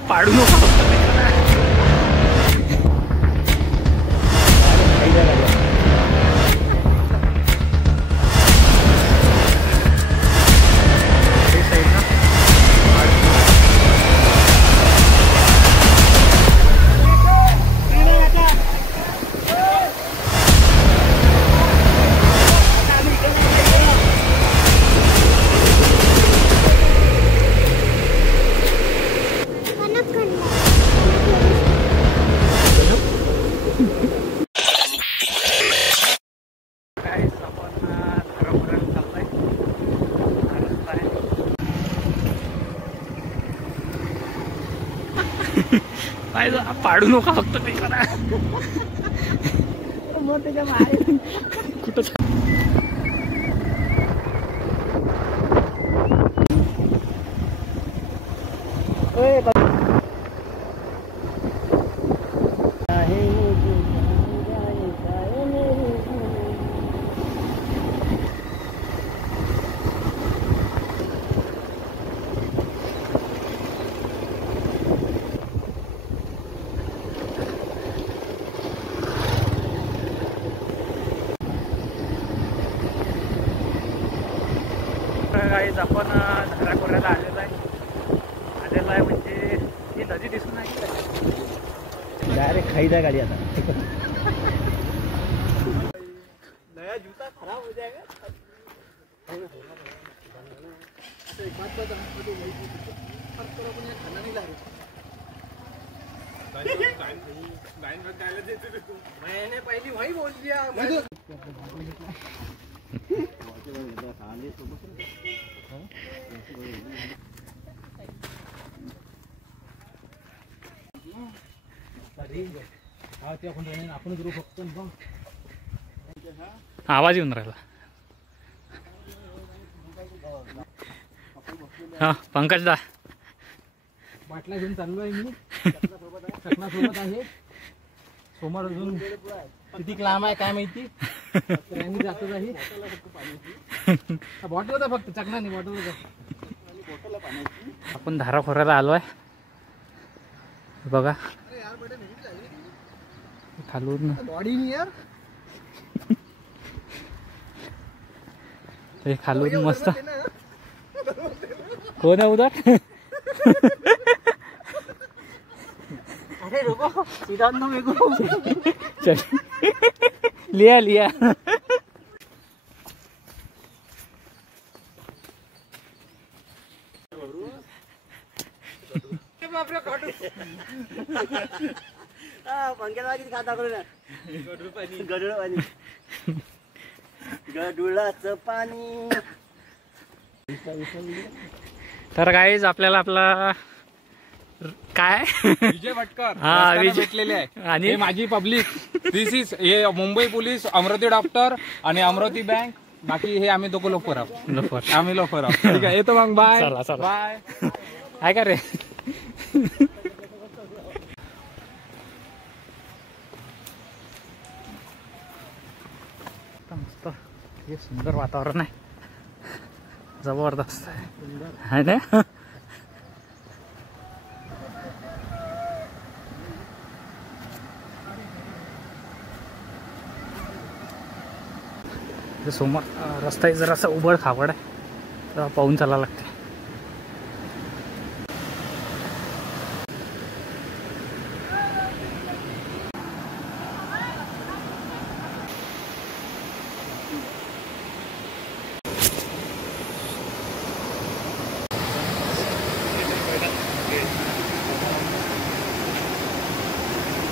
पाडू नको पाडू नका फक्त काही करा कुठं गाईज आपण धाराकोऱ्याला आलेलो आहे म्हणजे ही नदी दिसून आहे डायरेक्ट खाई जाए गाड़ी आता नया जूता खराब हो जाएगा एक बात बता खाना नहीं ला रहे मैंने पहली वही बोल दिया आपण करू फक्त आवाज येऊन राहिला हा पंकज दा बाटला घेऊन चाललो आहे मी चकना सोबत आहे समोर अजून किती लांब आहे काय माहिती ट्रेननी जातच आहे बॉटल होता फक्त चकना नाही बॉटल होता आपण धाराखोऱ्याला आलो आहे बघा खालून बॉडी नाही यार ते खालून मस्त कोण आहे उधर अरे रुको सीधा ना मेरे को चल लिया लिया पंख्याला किती खाता करू ना गडुळाचं पाणी तर गाईज आपल्याला आपला काय विजय भटकर हा भेटलेले आहे आणि माझी पब्लिक दिस इज हे मुंबई पोलीस अमरावती डॉक्टर आणि अमरावती बँक बाकी हे आम्ही दोघं लोक आहोत आम्ही लोक आहोत ठीक आहे येतो मग बाय बाय काय का रे मस्त हे सुंदर वातावरण आहे जबरदस्त आहे ना समोर रस्ता जरासा उबड खाबड आहे तर पाहून चालावं लागते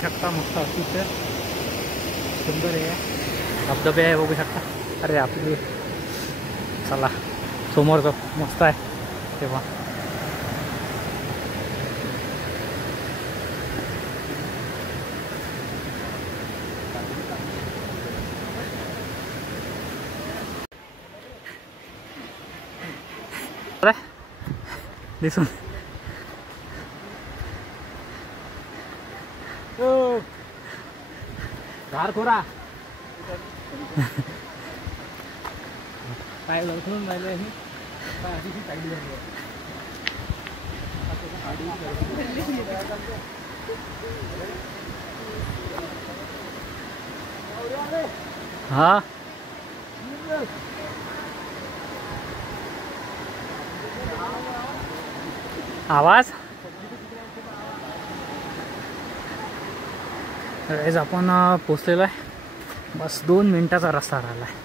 शकता मस्त अतिशय सुंदर आहे धबधबे आहे बघू शकता अरे आपली चला समोरचं मस्त आहे तेव्हा दिसून धारखोरा पाय लवकरून राहिले आहे पाय अशी साईड झाली आहे हा आवाज गाईज आपण पोचलेलो आहे. बस 2 मिनिटाचा रस्ता राहिला आहे.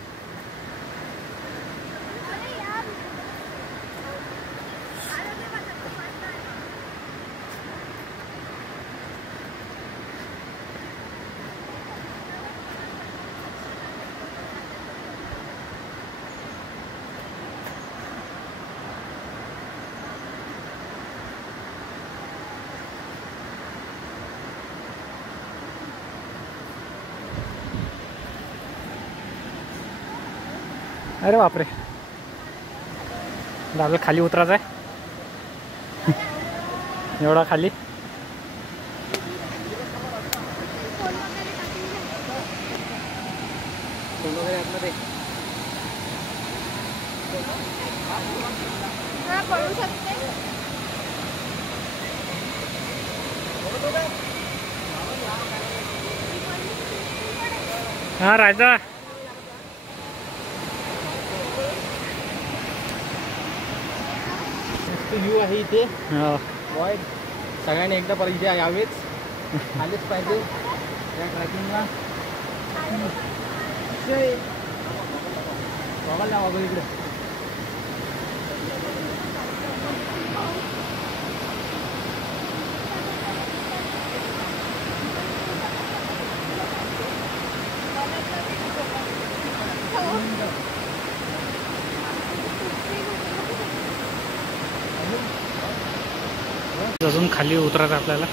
अरे बापरे, दादा खाली उतरायचं आहे. एवढा खाली. हा राजा व्ह्यू आहे इथे. वाईट सगळ्यांनी एकदा परिचय यावेच, आलेच पाहिजे या ट्रॅकिंगला. बघायला बाबा इकडे अजून खाली उतरायचं आपल्याला.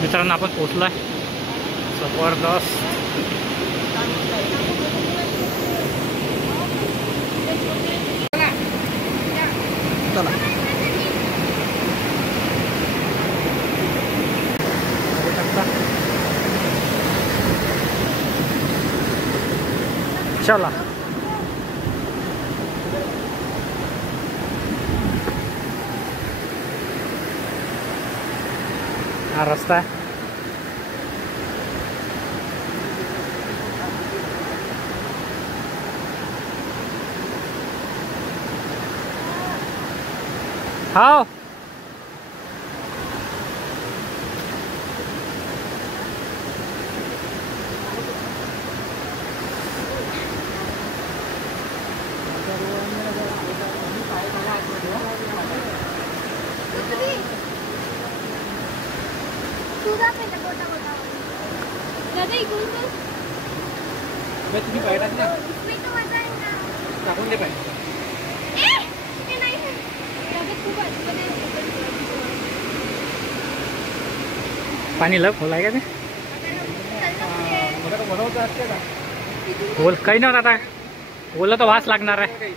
मित्रांनो आपण पोचलो आहे. जबरदस्त. चला हा रस्ता आहे. हाव तुम्ही पाहिलात ना, टाकून दे पाहिजे. पाणी लग खोलाय का ते बोल काही नव्हतं. आता बोललं तर वास लागणार आहे.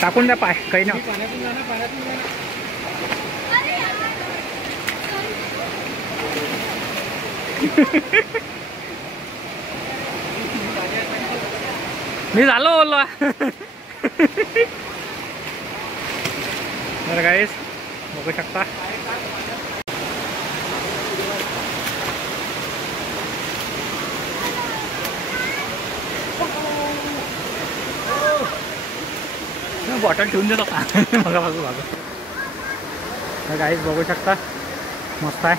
टाकून द्या पाय, काही नाही. मी झालो बोललो. तर गाईस बघू शकता बॉटल ठेवून देतो का बघा बघू बघा. तर गाईस बघू शकता मस्त आहे.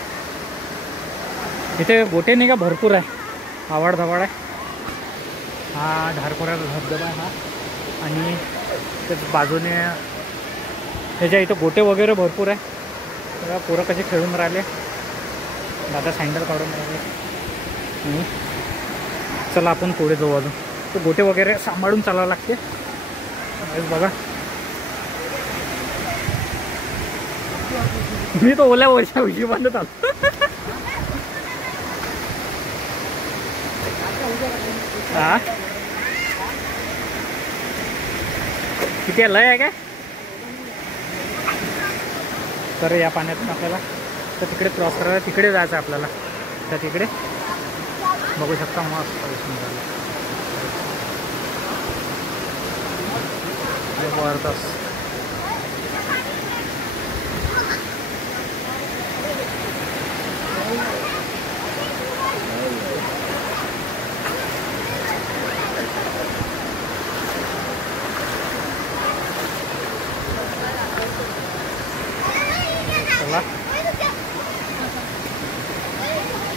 इथे गोटे नाही का भरपूर आहे, आवड धवड आहे. हा धारपुराचा धबधबा आहे हा. आणि त्याच बाजूने त्याच्या इथं गोटे वगैरे भरपूर आहे. बघा पोरं कसे खेळून राहिले. दादा सँडल काढून राहिले. चला आपण पुढे जाऊ. अजून तो गोटे वगैरे सांभाळून चालावं लागते. बघा मी तो ओल्या वर्षा हिशोबाने चालतो. हा किती लय आहे काय. तर या पाण्यातून आपल्याला तर तिकडे क्रॉस करायला तिकडे जायचं आहे आपल्याला. तर तिकडे बघू शकता मस्त जबरदस्त. चला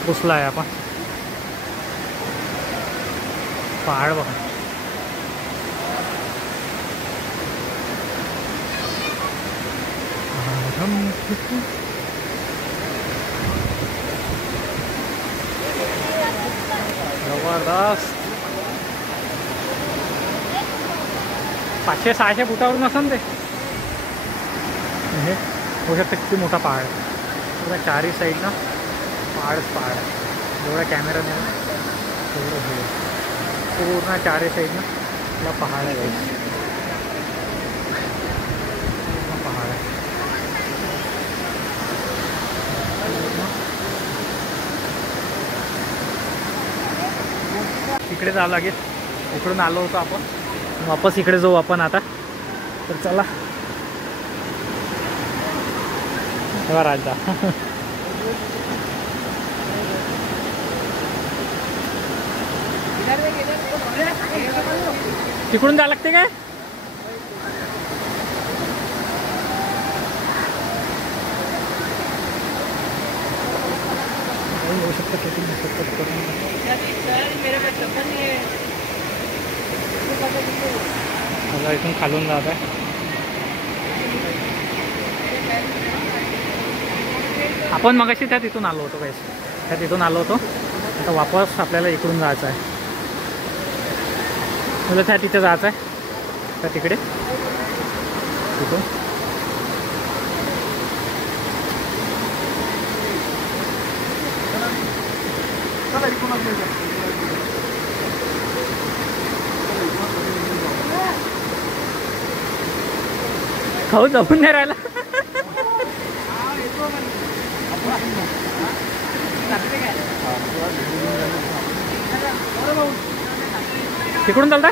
घुसला आहे आपण. पहाड बघा. जबरदस्त. 500-600 फुटावरून असेल ते. हे होऊ शकतं किती मोठा पहाड. बघा चारही साईडला पहाडच पहाड. जेवढा कॅमेरा नाही तेवढं हे पूर्ण चारही साईडनं आपला पहाड आहे. पहाड आहे. तिकडे जावं लागेल. इकडून आलो होतो आपण, वापस इकडे जाऊ आपण आता. तर चला राजा. तिकडून जावं लागते काय. होऊ शकतं मला इथून खालून जात आहे. आपण मगाशी त्या तिथून आलो होतो काय, त्या तिथून आलो होतो. आता वापस आपल्याला इकडून जायचं आहे. मला त्या तिथे जायचं आहे. त्या तिकडे तिथून खाऊ जमून नाही राहिला. तिकडून चालता.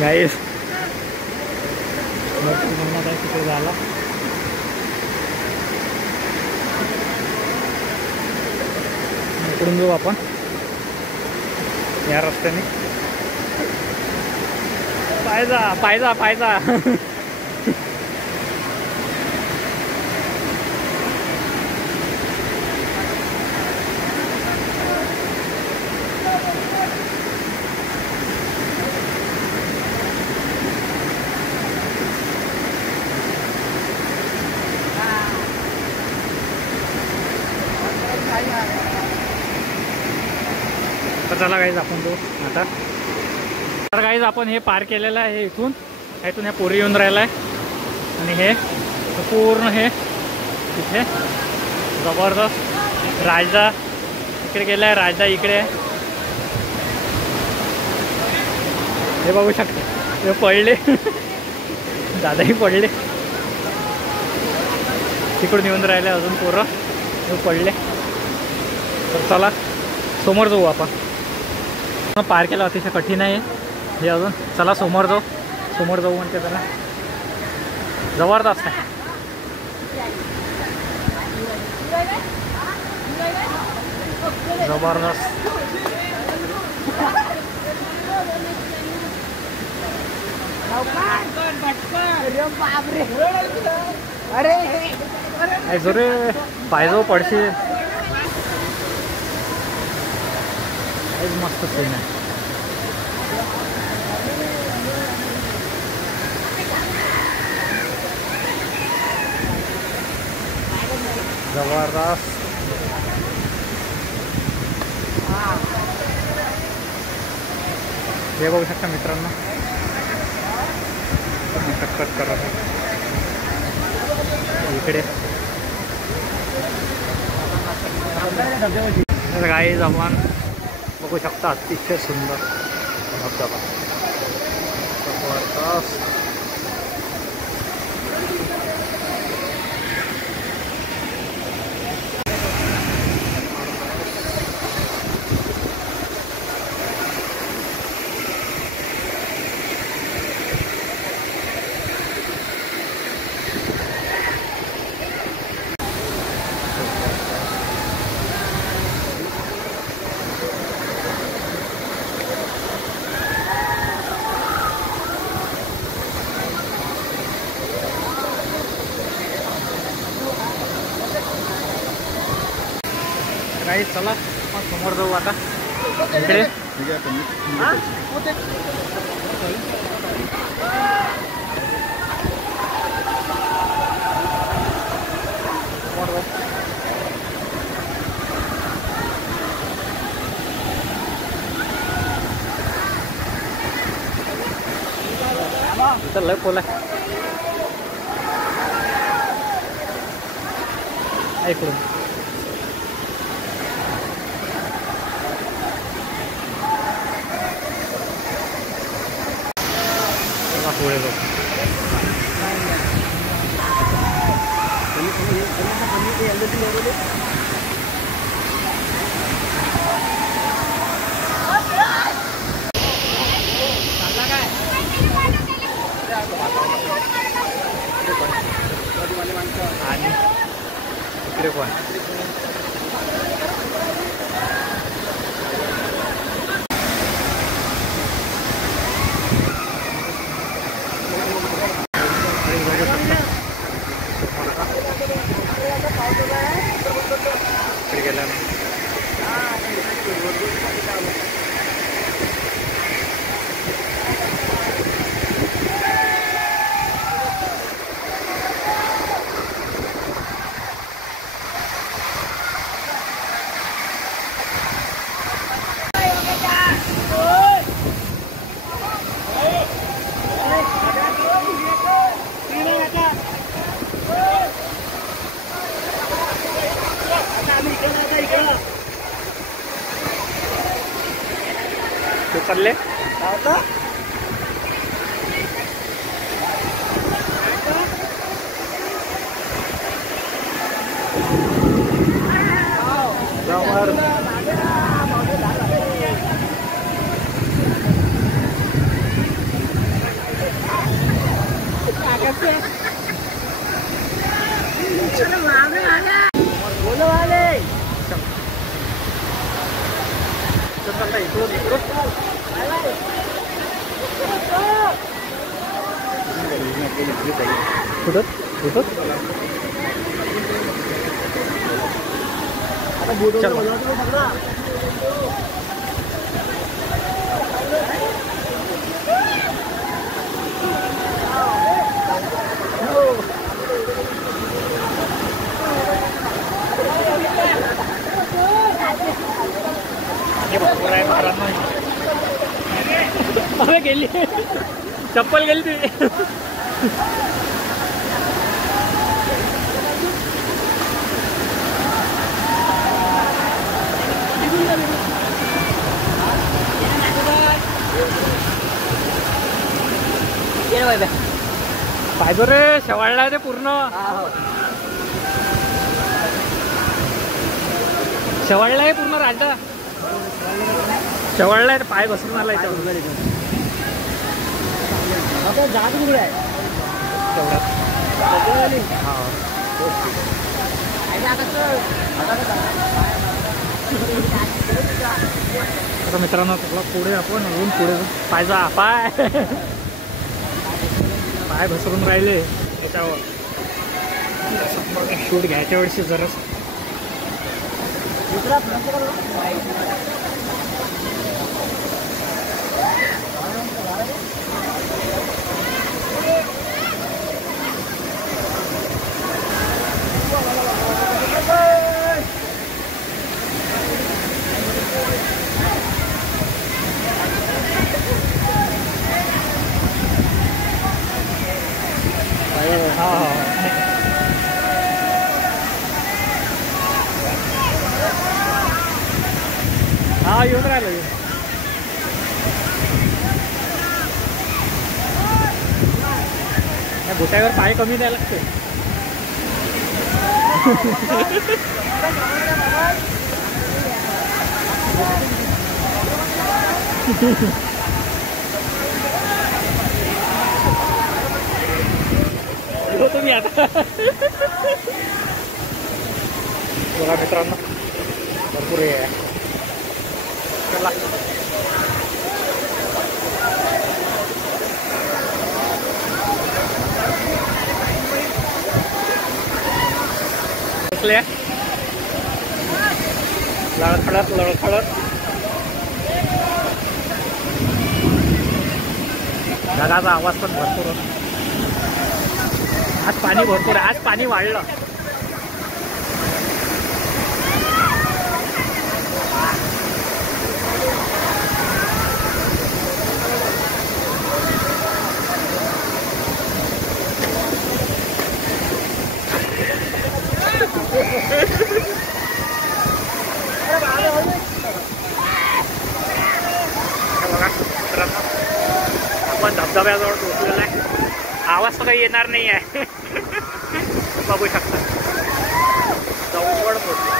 गाईस तिकडे झाला. इकडून जाऊ आपण या रस्त्याने. पायजा पायजा पायजा. तर चला गाईज आपण तो आता. तर गाईज आपण हे पार केलेलं आहे. इथून ह्या पोरी येऊन राहिला आहे. आणि हे पूर्ण हे तिथे जबरदस्त राजदा इकडे गेला आहे. राजदा इकडे आहे. हे बघू शकता हे पडले. दादाही पडले. तिकडून येऊन राहिले अजून पोरं हे पडले. तर चला समोर जाऊ आपण. पार केला अतिशय कठीण आहे हे अजून. चला समोर जाऊ. समोर जाऊ म्हणते त्याला. जबरदस्त आहे. जबरदस्त. अरे जोरे पायजो पडशी. मस्त सीन आहे. जबरदस्त. हे बघू शकता मित्रांनो, कट करत इकडे गाईज आपण बघू शकता अतिशय सुंदर धबधबा. जबरदस्त. काही चला आपण समोर जाऊ आता. इकडे इथं लय पोल आहे. ऐकून पुढे बघ. आणि इकडे पण गेला ना. ते चालले गेली चप्पल गेली ती. पाहिजे रे शेवाळला ते पूर्ण शेवाळला पूर्ण राजा शेवाळला पाय बसून आला आता मित्रांनो पुढे आपण अजून पुढे पायचा पाय पाय घसरून राहिले त्याच्यावर शूट घ्यायच्या वेळेस जरा हा येऊन राहिलो. या गोट्यावर पाय कमी द्यायला लागते. तुम्ही आता बघा मित्रांनो, भरपूर हे आहे. चला लळखडत लळखडत ढगाचा आवाज पण भरपूर. आज पाणी भरपूर आहे, आज पाणी वाढलं. आपण धबधब्याजवळ पोहोचलेला आहे. आवाज तर काही येणार नाही आहे. बघू शकता जवळ पोहोचलो.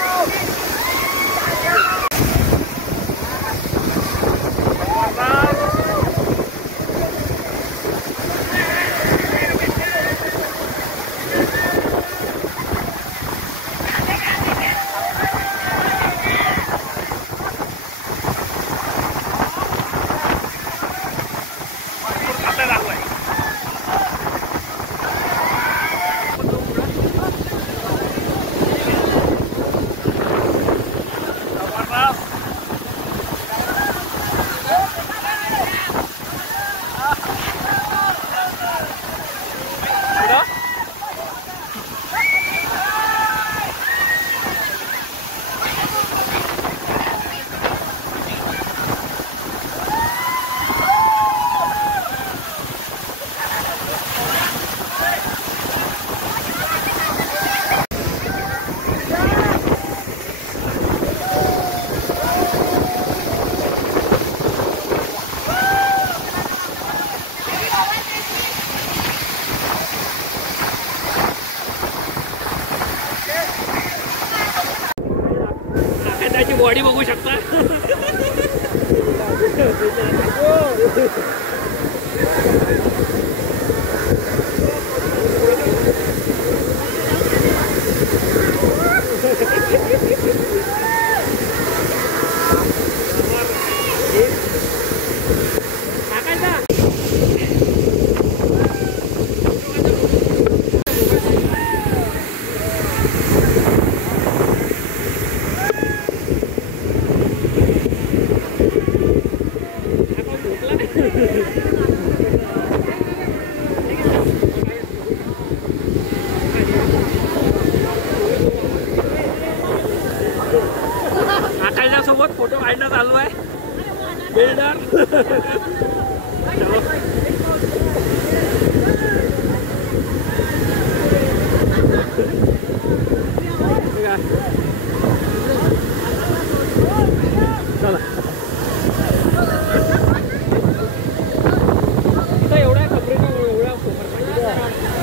त्याची बॉडी बघू शकता. सोबत फोटो काढणं चालू आहे. बिल्डर चला तिथं एवढ्या कपड्याचा एवढा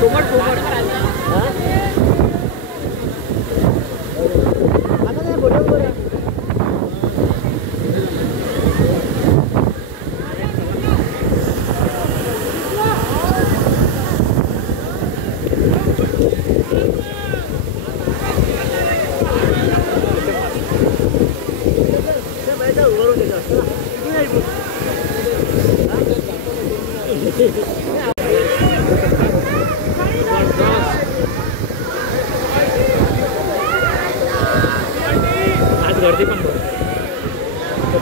कोमट आज गर्दी पण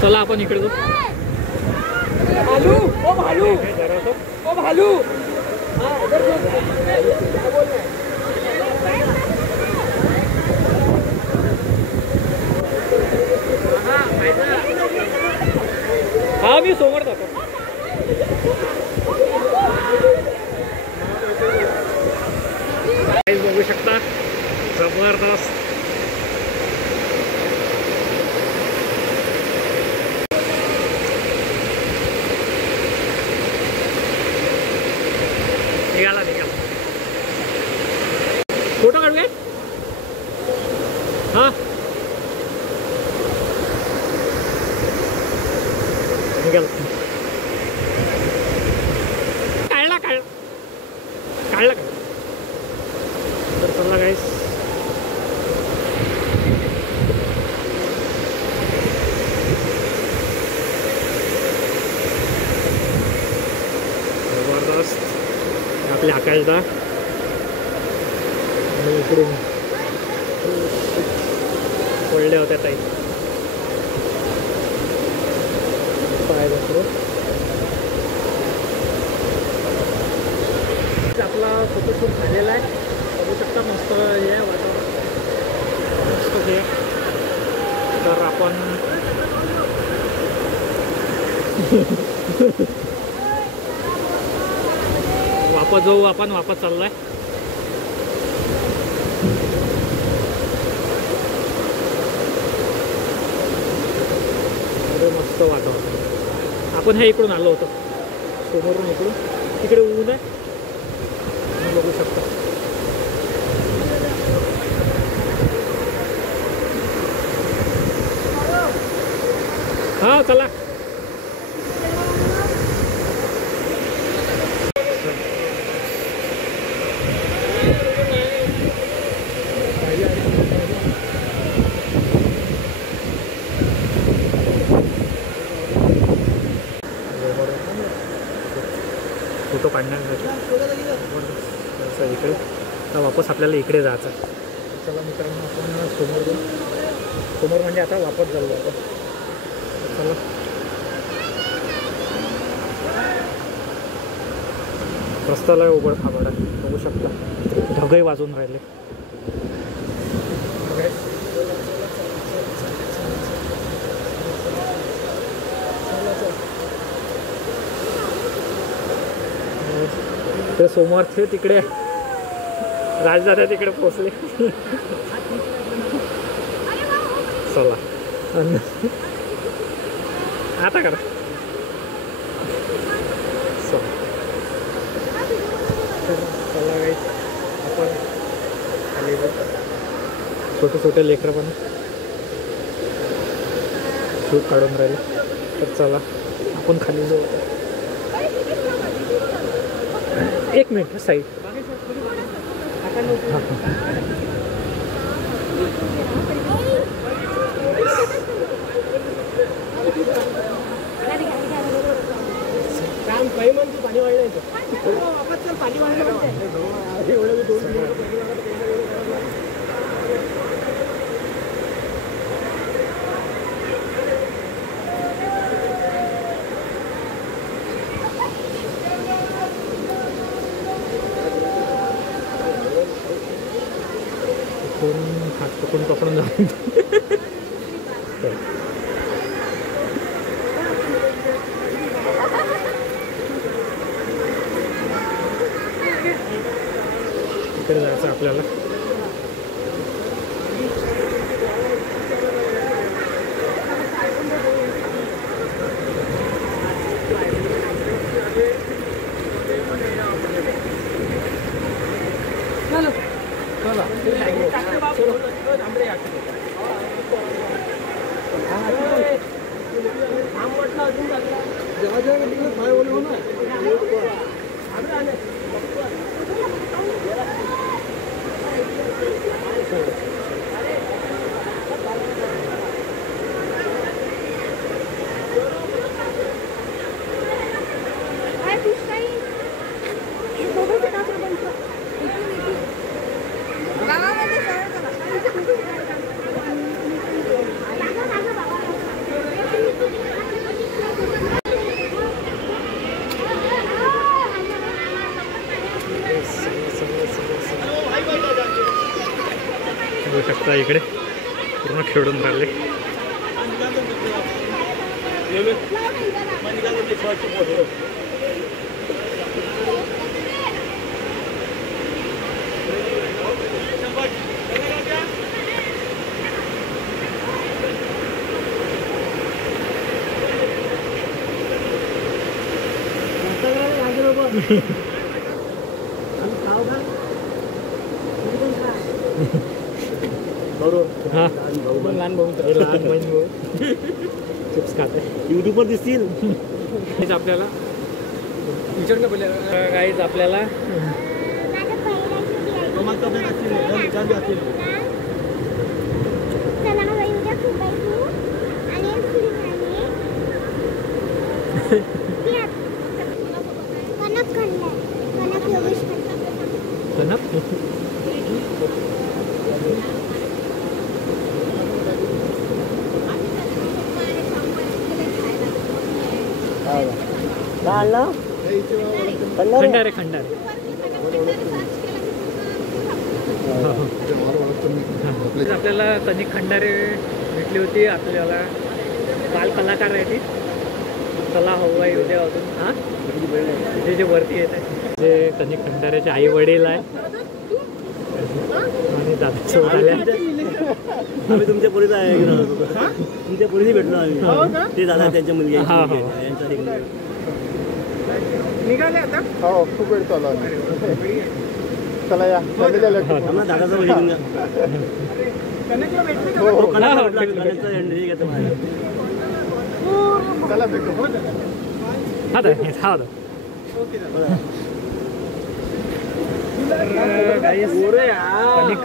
चला आपण इकडे जाऊ. भालू ओ भालू ओ भालू हा मी समोर जातो. बघू शकता जबरदस्त. निघाला फोटो काढूया. हा निघाल काढला तर चला गाईस. जबरदस्त आपले आकाशदा आणि इकडून पडल्या होत्या ताई आपला फोटोशूट झालेला आहे. बघू शकता मस्त हे आहे वातावरण मस्त हे. तर आपण वापस जाऊ. आपण वापस चाललोय. मस्त वातावरण. आपण हे इकडून आलो होतो समोरून इकडून. तिकडे ऊन आहे बघू शकता. हा चला. फोटो काढण्यासाठी इकडे तर वापस आपल्याला इकडे जायचं. चला मित्रांनो आपण समोर म्हणजे आता वापस झालो आपण. चला रस्त्याला उघड आवड आहे बघू शकता. ढगही वाजून राहिले. ते समोरचे तिकडे राजदादा तिकडे पोहोचले. चला आता करा. चला काही आपण खाली छोटे छोटे लेकरं पण शूट काढून राहिले. तर चला आपण खाली जाऊ. एक मिनिट साईड. पाणी वाढलं पाणी वाढलं. हात पकडून जाऊन तिकडे जायचं आपल्याला. बघू शकता इकडे पूर्ण खेळून राहिले. हा लहान भाऊ चिप्स खाते युट्यूबवर दिसतील. हेच आपल्याला विचार काहीच आपल्याला खंडारे खंडारे आपल्याला तनिक खंडारे भेटली होती. आपल्याला बाल कलाकार आहे ती. चला हवा येऊ द्या अजून. हा तिथे जे वरती येत आहे जे तनिक खंडाऱ्याचे आई वडील आहे आणि दादासोबत आले. आम्ही तुमच्या पोरीचा आहे, तुमच्या पोरीशी भेटलो आम्ही. ते दादा त्यांच्या मुलगी निघाले आता. हो खूप वेळ चालू चला या दादाचा वडील घेऊन चला भेटू.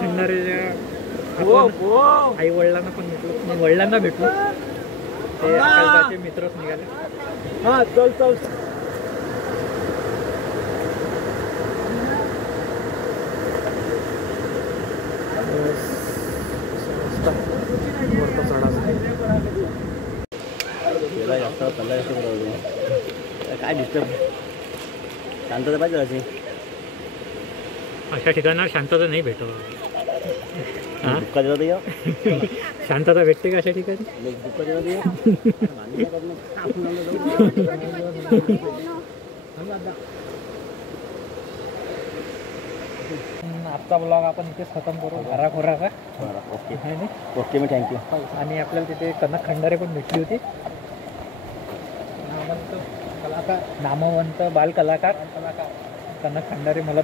खंडारे आई वडिलांना पण भेटलो. वडिलांना भेटलो. ते आकाशचे मित्रच निघाले. हा चल चल. काय डिस्टर्ब शांतता पाहिजे अशी. अशा ठिकाणावर शांतता नाही भेटत. दुःखात या शांतता भेटते का अशा ठिकाणी. आजचा ब्लॉग आपण इथेच खतम करू. घराखोराचा. ओके ओके मी थँक्यू. आणि आपल्याला तिथे कनक खंडारे पण भेटली होती. नामवंत बाल कलाकार कनक खंडारे. मला